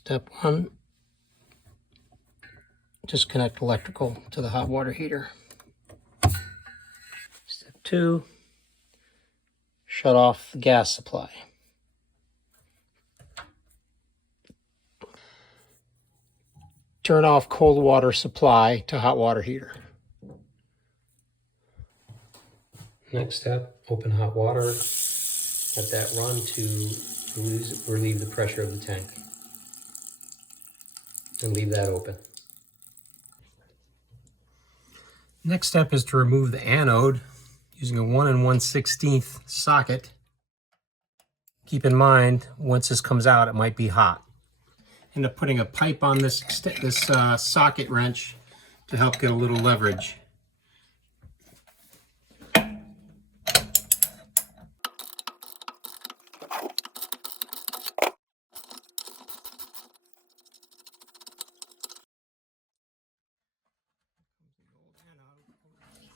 Step 1, disconnect electrical to the hot water heater. Step 2, shut off the gas supply. Turn off cold water supply to hot water heater. Next step, open hot water. Let that run to relieve the pressure of the tank. And leave that open. Next step is to remove the anode using a 1 1/16 socket. Keep in mind, once this comes out, it might be hot. End up putting a pipe on this socket wrench to help get a little leverage.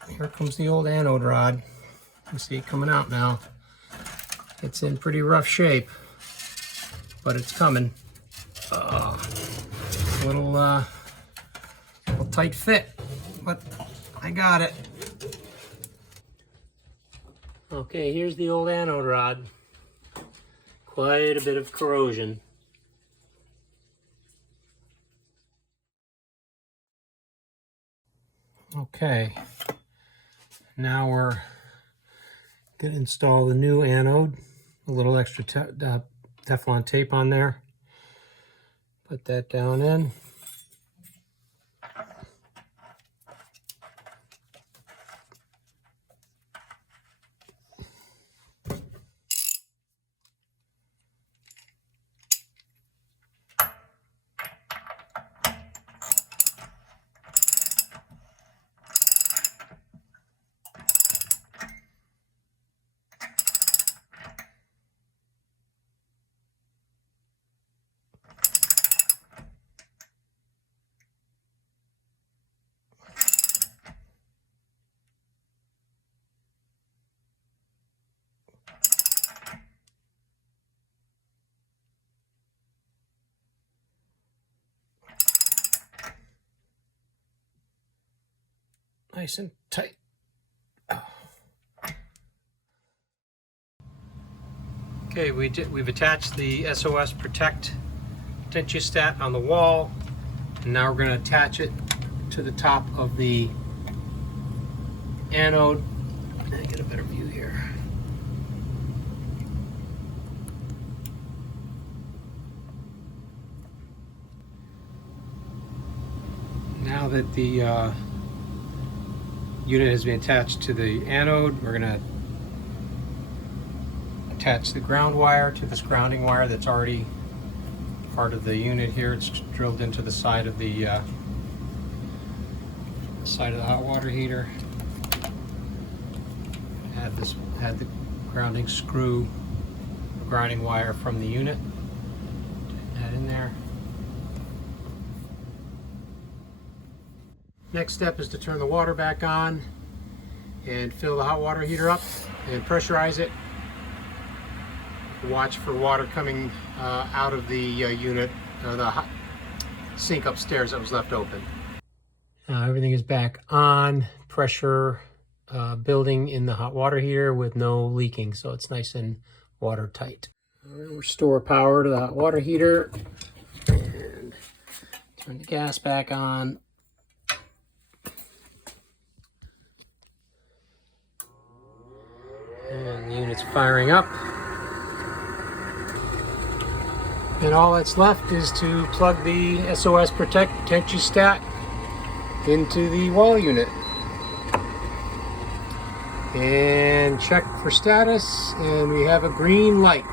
Here comes the old anode rod. You can see it coming out now. It's in pretty rough shape, but it's coming. Little tight fit, but I got it. Okay, here's the old anode rod. Quite a bit of corrosion. Okay, now we're going to install the new anode. A little extra Teflon tape on there. Put that down in. Nice and tight. Okay, we've attached the S.O.S Protect tensiostat on the wall, and now we're going to attach it to the top of the anode. Let me get a better view here. Now that the unit has been attached to the anode, we're going to attach the ground wire to this grounding wire that's already part of the unit here. It's drilled into the side of the hot water heater. Had the grounding screw, grounding wire from the unit. Put that in there. Next step is to turn the water back on and fill the hot water heater up and pressurize it. Watch for water coming out of the unit, the hot sink upstairs that was left open. Everything is back on, pressure building in the hot water heater with no leaking, so it's nice and watertight. Restore power to the hot water heater and turn the gas back on. And the unit's firing up. And all that's left is to plug the S.O.S Protect tensiostat into the wall unit. And check for status, and we have a green light.